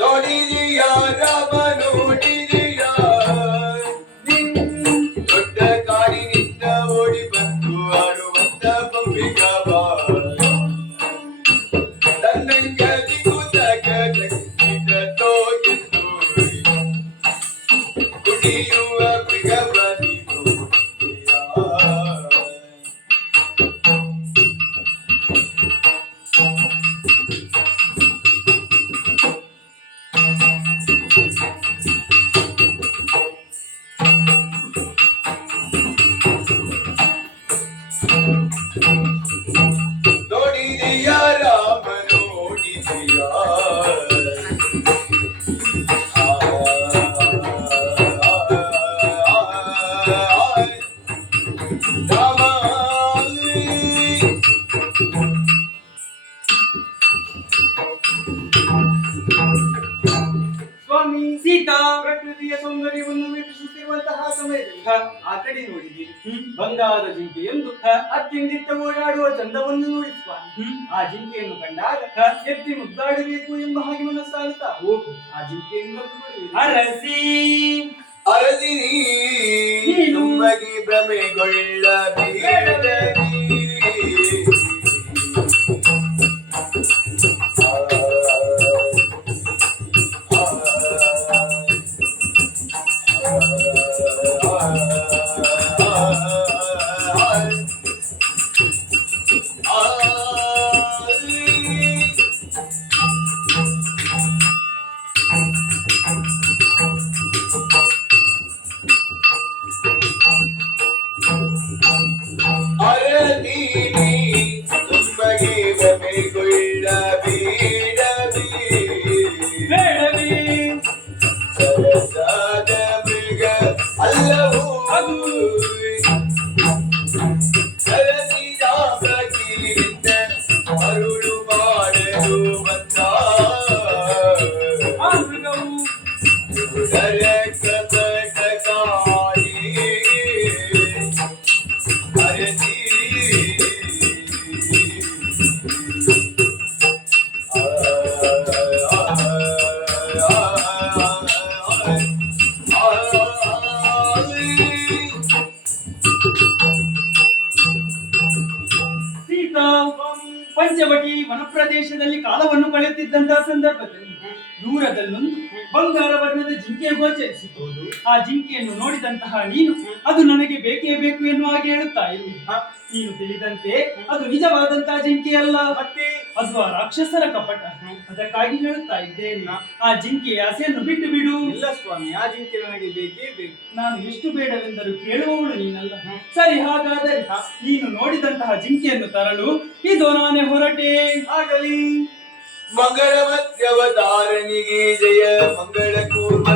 ನೋಡಿದೀಯಾ ರಾಮ ನೋಡಿದೀಯಾ ದೊಡ್ಡ ಕಾಡಿನಿಂದ ಓಡಿ ಬಂದು ಆಡುವಂತ ಪಂಪಿಗ ತನ್ನಂಗ ದಿಗುದಾಗ ತೋಗಿದ್ದು ಕುಡಿಯುವ ಮೃಗಬಲಿದು ನೋಡಿದೀಯಾ ರಾಮ ನೋಡಿದೀಯಾ ರಾಮ ಸ್ವಾಮಿ ಸೀತಾ ಪ್ರಕೃತಿಯ ಸೌಂದರ್ಯವನ್ನು ವೀಕ್ಷಿಸುತ್ತಿರುವಂತಹ ಸಮಯದಲ್ಲಿ ಆ ಕಡೆ ನೋಡಿದ್ದೀರಿ ಬಂಗಾರದ ಜಿಂಕೆಯೊಂದು ಅತ್ಯಂದಿತ್ತ ಓಡಾಡುವ ಚಂದವನ್ನು ನೋಡಿ ಸ್ವಾಮಿ ಆ ಜಿಂಕೆಯನ್ನು ಕಂಡಾಗ ಎತ್ತಿ ಮುದ್ದಾಡಬೇಕು ಎಂಬ ಹಾಗೆ ಮನಸ್ಸಾಗುತ್ತಾ ಹೋಗು ಆ ಜಿಂಕೆಯನ್ನು ಅರಸಿ ಅರಸಿ ನಿಮಗೆ ಭ್ರಮೆಗೊಳ್ಳಬೇಡವೇ ಅರದೀನಿ ತುಮಗೆ ಭ್ರಮೆಗೊಳ್ಳಬೇಡವೇ ಬೇಡವೇ ಸರಸಾದ ಮೃಗ ಅಲ್ಲವೂ ಅದು ಸರಸಿದ ಬಗೆಯಿಂದ ಅರುಳು ಮಾಡಲು ಬಂದ ಆ ಮೃಗವು ಸುಂದರ ಕಪಟಕಾರಿ ಅರಸಿ ಸೀತಾ ಪಂಚವಟಿ ವನಪ್ರದೇಶದಲ್ಲಿ ಕಾಲವನ್ನು ಕಳೆಯುತ್ತಿದ್ದಂತಹ ಸಂದರ್ಭದಲ್ಲಿ ದೂರದಲ್ಲೊಂದು ಬಂಗಾರ ವರ್ಣದ ಜಿಂಕೆ ಗೋಚರಿಸಿತು. ಆ ಜಿಂಕೆಯನ್ನು ನೋಡಿದಂತಹ ನೀನು ಅದು ನನಗೆ ಬೇಕೇ ಬೇಕು ಎನ್ನುವ ಹಾಗೆ ಹೇಳುತ್ತಾ ಇರುವೆ. ನೀನು ತಿಳಿದಂತೆ ಅದು ನಿಜವಾದಂತಹ ಜಿಂಕೆ ಅಲ್ಲ, ಮತ್ತೆ ಅದು ಆ ರಾಕ್ಷಸರ ಕಪಟ. ಅದಕ್ಕಾಗಿ ಹೇಳುತ್ತಾ ಇದ್ದೇನೆ, ಆ ಜಿಂಕೆಯ ಆಸೆಯನ್ನು ಬಿಟ್ಟು ಬಿಡು. ಇಲ್ಲ ಸ್ವಾಮಿ, ಆ ಜಿಂಕೆ ನನಗೆ ಬೇಕೇ ಬೇಕು. ನಾನು ಎಷ್ಟು ಬೇಡವೆಂದರೂ ಕೇಳುವವಳು ನೀನಲ್ಲ. ಸರಿ, ಹಾಗಾದರೆ ನೀನು ನೋಡಿದಂತಹ ಜಿಂಕೆಯನ್ನು ತರಲು ಇದು ನಾನೇ ಹೊರಟೆ. ಆಗಲಿ. ಮಂಗಳ ಮಧ್ಯವತಾರನಿಗೆ ಜಯ ಮಂಗಳ ಕೂರ್ಮ